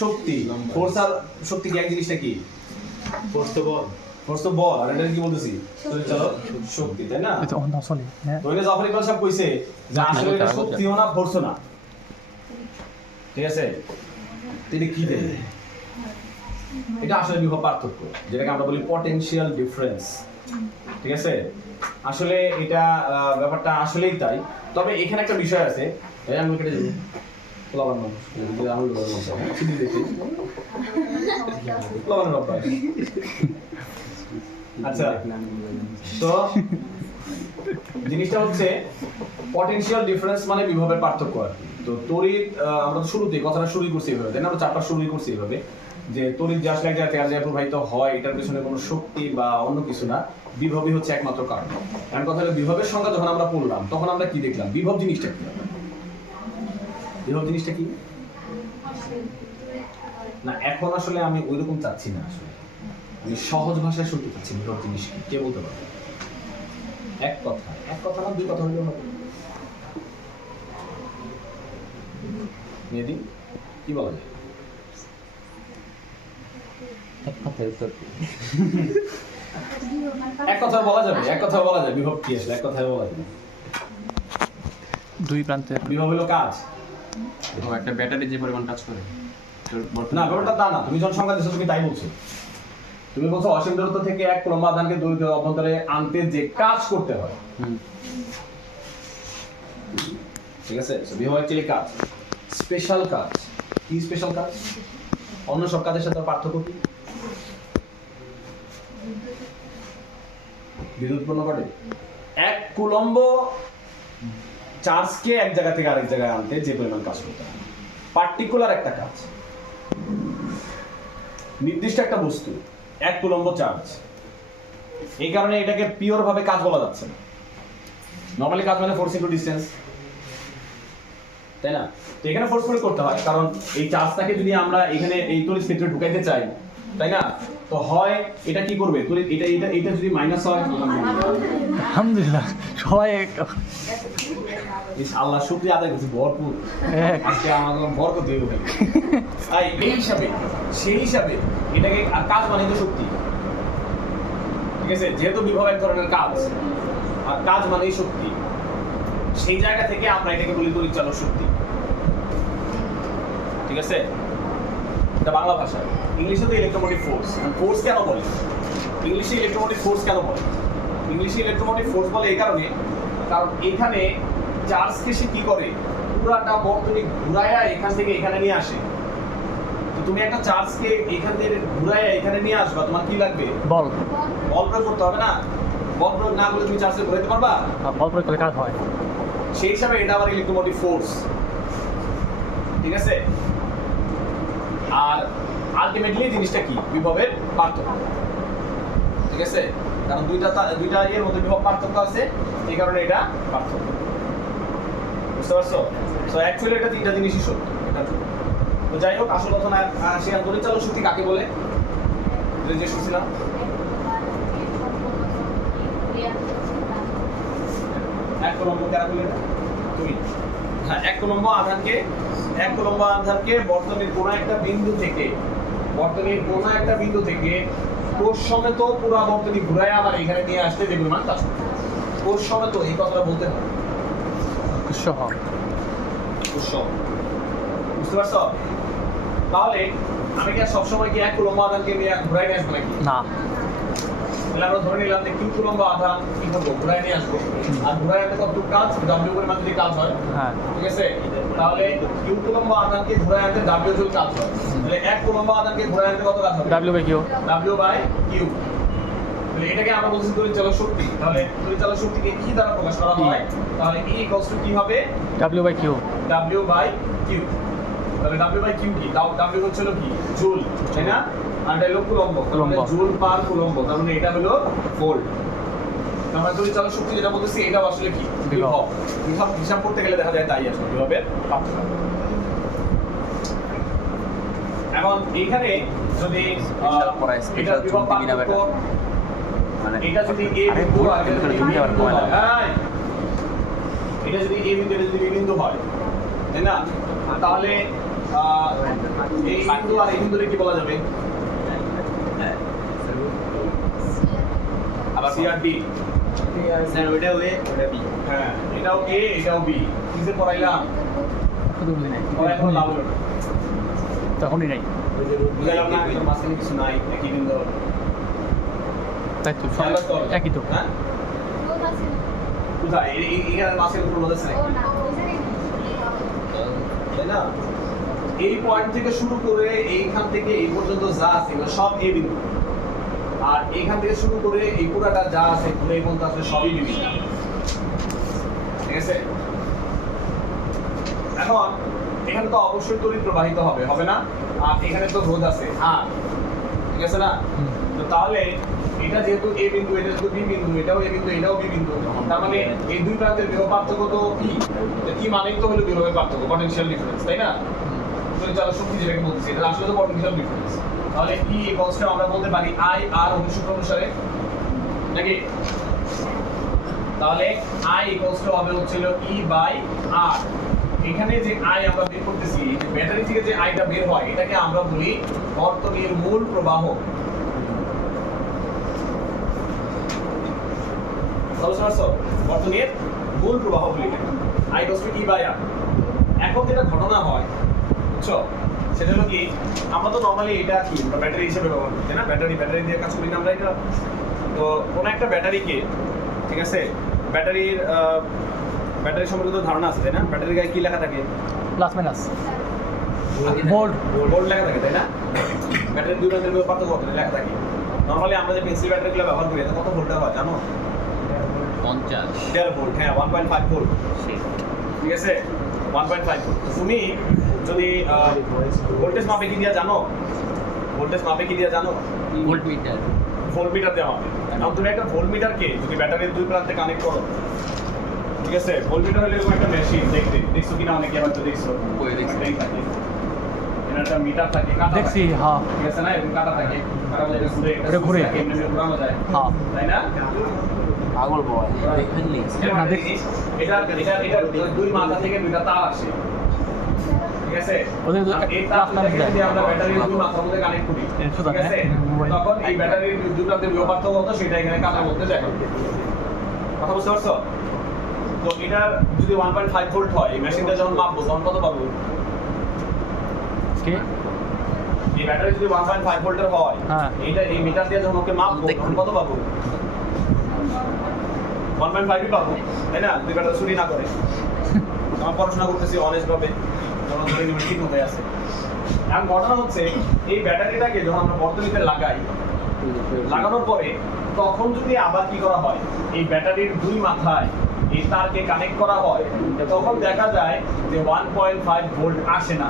শক্তি। Force আর শক্তি কি এক জিনিসটা কি? ফোর্স তো বল। ফোর্স তো বল, আর এটা কি বলতেছি? চলো শক্তি, তাই না? এটা অন্য চলে হ্যাঁ তো এটা জাফর ইকবাল সাহেব কইছে যে আসলে এটা শক্তিও না ফোর্সও না, ঠিক আছে? তিনি কি দেন? এটা আসলে বিভব পার্থক্য, যেটাকে আমরা বলি পটেনশিয়াল ডিফারেন্স, ঠিক আছে? আসলে এটা ব্যাপারটা আসলেই তাই। তবে এখানে একটা বিষয় আছে, এই আমি কেটে যাবো লবণ মানুষ আমি সিদ্ধি দেখি লবণ রব্বাই। আচ্ছা, তো জিনিসটা হচ্ছে পটেনশিয়াল ডিফারেন্স মানে বিভবের পার্থক্য আর কি। তো তড়িৎ আমরা তো শুরুতেই কথাটা শুরু করছি এইভাবে, তাই না? আমরা চারটা শুরু করছি এইভাবে যে তড়িৎ যে আসলে এক জায়গা থেকে আর জায়গায় প্রবাহিত হয়, এটার পেছনে কোনো শক্তি বা অন্য কিছু না, বিভবই হচ্ছে একমাত্র কারণ। কারণ কথা হলো বিভবের সংজ্ঞা যখন আমরা পড়লাম তখন আমরা কি দেখলাম? বিভব জিনিসটা কি? বিভব জিনিসটা কি না, এখন আসলে আমি ওইরকম চাচ্ছি না, আসলে আমি সহজ ভাষায় শুনতে চাচ্ছি বিভব জিনিস কি। কে বলতে পারবে? এক কথা না, দুই কথা হইলেও হবে। মেহেদী কি বলা যায়? এক কথা বলা যাবে, এক কথা বলা যায় বিভব কি আসলে, এক কথায় বলা যাবে। দুই প্রান্তের বিভব হলো কাজ। তো একটা ব্যাটারি যে পরিমাণ কাজ করে না, ব্যাপারটা তা না, তুমি যখন সংজ্ঞা দিচ্ছ তুমি তাই বলছো। তুমি বলছো অসীম দূরত্ব থেকে এক কুলম্ব আধানকে দুই অভ্যন্তরে আনতে যে কাজ করতে হয়, ঠিক আছে? বিভব অ্যাকচুয়ালি কাজ, স্পেশাল কাজ। কি স্পেশাল কাজ? অন্য সব কাজের সাথে পার্থক্য কি? বিদ্যুৎ উৎপন্ন করে। এক কুলম্ব চার্জকে এক জায়গা থেকে আরেক জায়গায় আনতে যে পরিমাণ কাজ করতে হয়, পার্টিকুলার একটা কাজ, নির্দিষ্ট একটা বস্তু, এক কুলম্ব চার্জ। এই কারণে এটাকে পিওর ভাবে কাজ বলা যাচ্ছে না। নরমালি কাজ মানে ফোর্স ইনটু ডিসটেন্স, তাই না? তো এখানে ফোর্স প্রয়োগ করতে হয়, কারণ এই চার্জটাকে যদি আমরা এখানে এই তড়িৎ ক্ষেত্রে ঢুকাইতে চাই, তাই না? তো হয় এটা কি করবে, তড়িৎ এটা এটা এটা যদি মাইনাস হয়, আলহামদুলিল্লাহ সবাই আল্লাহ শুকরিয়া আদায় করছি ভরপুর, আজকে আমাদের বরকত দিয়ে দেবেন। তাই এই হিসাবে সেই হিসাবে এটাকে, আর কাজ মানে তো শক্তি, ঠিক আছে? যেহেতু বিভব এক ধরনের কাজ আর কাজ মানেই শক্তি, সেই জায়গা থেকে আমরা এটাকে বলি তড়িৎ চালক শক্তি, ঠিক আছে? এটা বাংলা ভাষায়। ইংলিশে তো ইলেকট্রোমোটিভ ফোর্স। ফোর্স কেন বলে ইংলিশে? ইলেকট্রোমোটিভ ফোর্স কেন বলে ইংলিশে? ইলেকট্রোমোটিভ ফোর্স বলে এই কারণে, কারণ এখানে চার্জকে সে কি করে, পুরাটা বর্তনী ঘুরায়া এখান থেকে এখানে নিয়ে আসে। তো তুমি একটা চার্জকে এখান থেকে ঘুরায়া এখানে নিয়ে আসবা, তোমার কি লাগবে? বল বল প্রয়োগ করতে হবে না? বল প্রয়োগ না করলে তুমি চার্জকে ঘুরাইতে পারবা? বল প্রয়োগ করলে কাজ হয়। সেই হিসাবে এটা আবার ইলেকট্রোমোটিভ ফোর্স, ঠিক আছে? আর আলটিমেটলি জিনিসটা কি? বিভবের পার্থক্য, ঠিক আছে? কারণ দুইটা এর মধ্যে বিভব পার্থক্য আছে, এই কারণে এটা পার্থক্য, বুঝতে পারছো? সো অ্যাকচুয়ালি এটা তিনটা জিনিসই সত্য, এটা ঠিক। তো যাই হোক, আসল কথা না, সে তড়িৎ চালক শক্তি কাকে বলে যে শুনছিলাম? এক কুলম্ব কারা বলে? তুমি। হ্যাঁ, এক কুলম্ব আধানকে বর্তনীর কোনো একটা বিন্দু থেকে কোষ সমেত পুরো বর্তনী ঘুরায় আবার এখানে নিয়ে আসতে যে পরিমাণ কাজ করতে হয়। কোষ সমেত, এই কথাটা বলতে হবে। বুঝতে পারছো? তাহলে আমি কি সবসময় কি এক কুলম্ব আধানকে নিয়ে ঘুরাই নিয়ে আসবো নাকি? না, তাহলে আমরা ধরে নিলাম যে কিউ কুলম্ব আধান কি করবো, ঘুরাই নিয়ে আসবো। আর ঘুরাই আনতে কতটুকু কাজ? ডব্লিউ পরিমাণ যদি কাজ হয়, হ্যাঁ ঠিক আছে? তাহলে কিউ কুলম্ব আধানকে ঘুরাই আনতে ডব্লিউ জুল কাজ হয়। তাহলে এক কুলম্ব আধানকে ঘুরাই আনতে কত কাজ হবে? W/Q W/Q। তাহলে এটাকে আমরা বলছি তড়িৎ চালক শক্তি। তাহলে তড়িৎ চালক শক্তিকে কি দ্বারা প্রকাশ করা হয়? তাহলে E = কি হবে? W/Q W/Q। তাহলে W/Q কি? W হচ্ছে কি? জুল, তাই না? আর এটা হলো কুলম্ব, তাহলে জুল পার কুলম্ব, তার মানে এটা হলো ভোল্ট। আমরা তড়িৎ চালক শক্তি যেটা বলতেছি, এটাও আসলে কি? বিভব। বিভব হিসাব করতে গেলে দেখা যায় তাই আসলে বিভবের পার্থক্য। এখন এইখানে যদি এটা বিভব পার্থক্য, মানে এটা যদি A বিন্দু হয়, এটা যদি A বিন্দু, এটা যদি B বিন্দু হয়, তাই না? তাহলে এই বিন্দু আর এই বিন্দুরে কি বলা যাবে? আবার সি আর ডি। স্যার ওটা ওয়ে ওটা বি। হ্যাঁ, এটাও এ এটাও বি। কিসে পড়াইলাম? বুঝলি নাই পড়াই কোনো লাভ হলো না। তখনই নাই বুঝলাম না, এর মাঝখানে কিছু নাই, একই বিন্দু। তাই তো খেয়াল রাখতে হবে। একই তো হ্যাঁ? কোথায়? এখানে মাঝখানে কোনো রোদ আছে নাকি? তাই না? এই পয়েন্ট থেকে শুরু করে এইখান থেকে এই পর্যন্ত যা আছে এগুলো সব এ বিন্দু, আর এইখান থেকে শুরু করে এই পুরাটা যা আছে পুরো এই পর্যন্ত আসলে সবই বি বিন্দু। ঠিক আছে? এখন এখানে তো অবশ্যই তড়িৎ প্রবাহিত হবে, হবে না? আর এখানে তো রোধ আছে আর, ঠিক আছে না? তো তাহলে এটা যেহেতু এ বিন্দু, এটা যেহেতু বি বিন্দু, এটাও এ বিন্দু, এটাও বি বিন্দু, তার মানে এই দুই প্রান্তের বিভব পার্থক্য তো কি? কি মানেই তো হলো বিভবের পার্থক্য, পটেনশিয়াল ডিফারেন্স, তাই না? চালো শক্তি যেটাকে বলতেছি, এটা আসলে তো পটেনশিয়াল ডিফারেন্স। তাহলে E ইকুয়ালস টু আমরা বলতে পারি I R ওহমের সূত্র অনুসারে, নাকি? তাহলে I ইকুয়ালস টু হবে হচ্ছিল E বাই R। এখানে যে I আমরা বের করতেছি, যে ব্যাটারি থেকে যে I টা বের হয়, এটাকে আমরা বলি বর্তনীর মূল প্রবাহ। বর্তনীর মূল প্রবাহ বলি এটাকে। I equals to E by R। এখন যেটা ঘটনা হয়, বুঝছো, সেটা হলো কি, আমরা তো নরমালি এটা কি ব্যাটারি হিসেবে ব্যবহার করি, তাই না? ব্যাটারি দিয়ে কাজ করি না আমরা এটা। তো কোনো একটা ব্যাটারিকে, ঠিক আছে, ব্যাটারি সম্পর্কে তো ধারণা আছে, তাই না? ব্যাটারির গায়ে কি লেখা থাকে? প্লাস মাইনাস বোল্ড ভোল্ট লেখা থাকে, তাই না? ব্যাটারির দুই প্রান্তের মধ্যে পার্থক্য কত লেখা থাকে? নরমালি আমরা যে পেন্সিল ব্যাটারিগুলো ব্যবহার করি, এটা কত ভোল্টের হয় জানো? 50 1.5 ভোল্ট, হ্যাঁ 1.5 ভোল্ট, ঠিক আছে, 1.5 ভোল্ট। তুমি যদি ভোল্টেজ মাপে কি দিয়া জানো? ভোল্টেজ মাপে কি দিয়া জানো? ভোল্টমিটার। ভোল্টমিটার দেওয়া হবে। এখন তুমি একটা ভোল্টমিটারকে যদি ব্যাটারির দুই প্রান্তে কানেক্ট করো, ঠিক আছে, ভোল্টমিটার হলো এরকম একটা মেশিন, দেখছো কিনা অনেকে হয়তো দেখছো, ওই দেখছি। এটাই থাকে, এর একটা মিটার থাকে, কাঁটা দেখছি থাকে, হ্যাঁ ঠিক আছে না? এরকম কাঁটা থাকে, কাঁটা বলে এটা ঘুরে, এটা ঘুরে। এমনি এমনি ঘোরানো যায়, হ্যাঁ তাই না? পাগল বয় দেখলি না, দেখছি। এটা দুই মাথা থেকে দুইটা তার আসে, ঠিক আছে? ওদের আর এই তার প্লাস মাইনাস যদি আমরা দেয়। ব্যাটারির দুই মাথার মধ্যে কানেক্ট করি, সোজা, ঠিক আছে, হ্যাঁ। তখন এই ব্যাটারির দুই প্রান্তের বিভব পার্থক্য কত সেটা এখানে কাঁটার মধ্যে যায়। কথা বুঝতে পারছো? তো এটার যদি 1.5 ভোল্ট হয়, এই মেশিনটা যখন মাপবো তখন কত পাবো? কে এই ব্যাটারি যদি 1.5 ভোল্টের হয়, হ্যাঁ। এইটা এই মিটার দিয়ে যখন ওকে মাপবো তখন কত পাবো? 1.5 পাবো, তাই না? দুই ব্যাটারি চুরি না করে। আমরা পড়াশোনা করতেছি অনেস্ট ভাবে, যখন ধরে নিব ঠিক মতো আছে। এখন ঘটনা হচ্ছে, এই ব্যাটারিটাকে যখন আমরা বর্তনীতে লাগানোর পরে তখন যদি আবার কি করা হয়, এই ব্যাটারির দুই মাথায় এই তারকে কানেক্ট করা হয়, তখন দেখা যায় যে 1.5 ভোল্ট আসে না।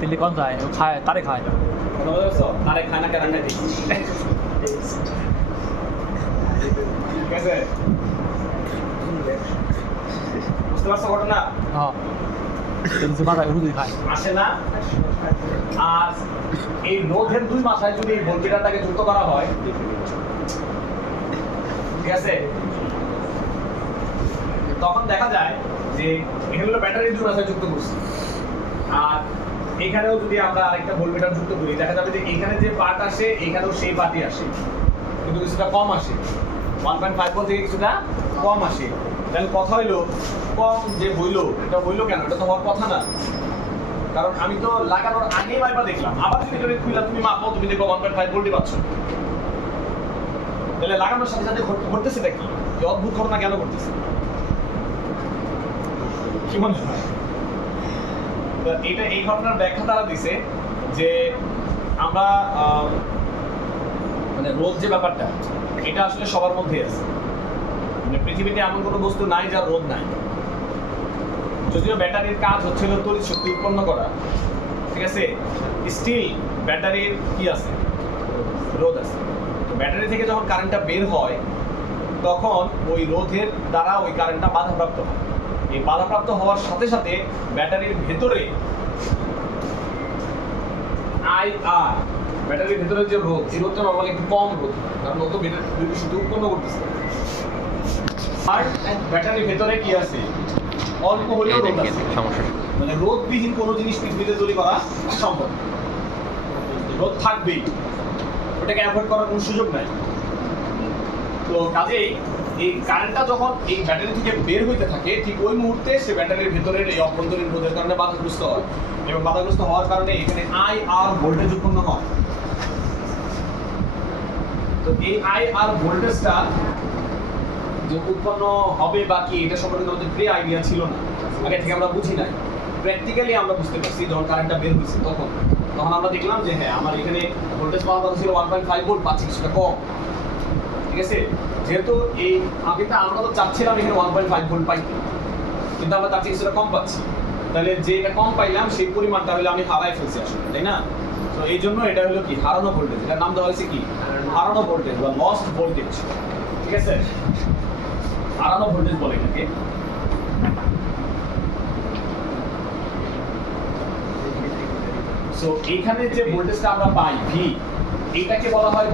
দিল্লি কোন যায় ও খায় তারে খায় কথা বুঝছো? তারে খায় না, কেন খায় দেখি। ঠিক আছে, বুঝতে পারছো ঘটনা? হ্যাঁ দিল্লি মাথায় রুদি খায় আসে না। আর এই রোধের দুই মাথায় যদি এই ভোল্টমিটারটাকে যুক্ত করা হয়, ঠিক আছে, তখন দেখা যায় যে এখানে হলো ব্যাটারির দুই মাথায় যুক্ত করছি, আর এখানেও যদি আমরা আরেকটা ভোল্টমিটার যুক্ত করি, দেখা যাবে যে এখানে যে পার্ট আসে এখানেও সেই পার্টই আসে, কিন্তু কিছুটা কম আসে। 1.5 ভোল্ট থেকে কিছুটা কম আসে। তাহলে কথা হইলো, কম যে হইলো, এটা হইলো কেন? এটা তো হওয়ার কথা না। কারণ আমি তো লাগানোর আগেই মাইপা দেখলাম, আবার যদি এটা খুইলা তুমি মাপো, তুমি দেখো 1.5 ভোল্টই পাচ্ছ। তাহলে লাগানোর সাথে সাথে ঘটতেছেটা কি? এই অদ্ভুত ঘটনা কেন ঘটতেছে? কি মনে হয়? তো এটা, এই ঘটনার ব্যাখ্যা তারা দিছে যে আমরা মানে রোধ যে ব্যাপারটা, এটা আসলে সবার মধ্যেই আছে। মানে পৃথিবীতে এমন কোনো বস্তু নাই যার রোধ নাই। যদিও ব্যাটারির কাজ হচ্ছিল তড়িৎ শক্তি উৎপন্ন করা, ঠিক আছে, স্টিল ব্যাটারির কি আছে? রোধ আছে। তো ব্যাটারি থেকে যখন কারেন্টটা বের হয়, তখন ওই রোধের দ্বারা ওই কারেন্টটা বাধাপ্রাপ্ত হয়। এই বাধাপ্রাপ্ত হওয়ার সাথে সাথে ব্যাটারির ভেতরে IR, ব্যাটারির ভেতরে যে রোধ, এই রোধটা নরমালি একটু কম রোধ, কারণ ও তো বিদ্যুৎ শক্তি উৎপন্ন করতেছে। আর ব্যাটারির ভেতরে কি আছে? অল্প হলেও রোধ আছে। সমস্যা মানে রোধবিহীন কোনো জিনিস পৃথিবীতে তৈরি করা সম্ভব না। রোধ থাকবেই, ওটাকে অ্যাভয়েড করার কোনো সুযোগ নাই। তো কাজেই এই কারেন্টটা যখন এই ব্যাটারি থেকে বের হইতে থাকে, ঠিক ওই মুহূর্তে সে ব্যাটারির ভেতরের এই অভ্যন্তরীণ রোধের কারণে বাধাগ্রস্ত হয়, এবং বাধাগ্রস্ত হওয়ার কারণে এখানে আই আর ভোল্টেজ উৎপন্ন হয়। তো এই আই আর ভোল্টেজটা যে উৎপন্ন হবে বা কি, এটা সম্পর্কে আমাদের প্রি আইডিয়া ছিল না, আগে থেকে আমরা বুঝি নাই। প্র্যাকটিক্যালি আমরা বুঝতে পারছি যখন কারেন্টটা বের হয়েছে, তখন আমরা দেখলাম যে হ্যাঁ, আমার এখানে ভোল্টেজ পাওয়ার কথা ছিল 1.5 ভোল্ট, পাচ্ছি কিছুটা কম। ঠিক আছে, যেহেতু এই কিন্তু আমরা তো চাচ্ছিলাম এখানে 1.5 ভোল্ট পাইতে, কিন্তু আমরা তার থেকে কিছুটা কম পাচ্ছি। তাহলে যেটা কম পাইলাম সেই পরিমাণটা হলে আমি হারাই ফেলছি আসলে, তাই না? তো এই জন্য এটা হলো কি হারানো ভোল্টেজ, এটার নাম দেওয়া হয়েছে কি হারানো ভোল্টেজ বা লস্ট ভোল্টেজ। ঠিক আছে, হারানো ভোল্টেজ বলে এটাকে। সো এইখানে যে ভোল্টেজটা আমরা পাই ভি, এটাকে বলা হয়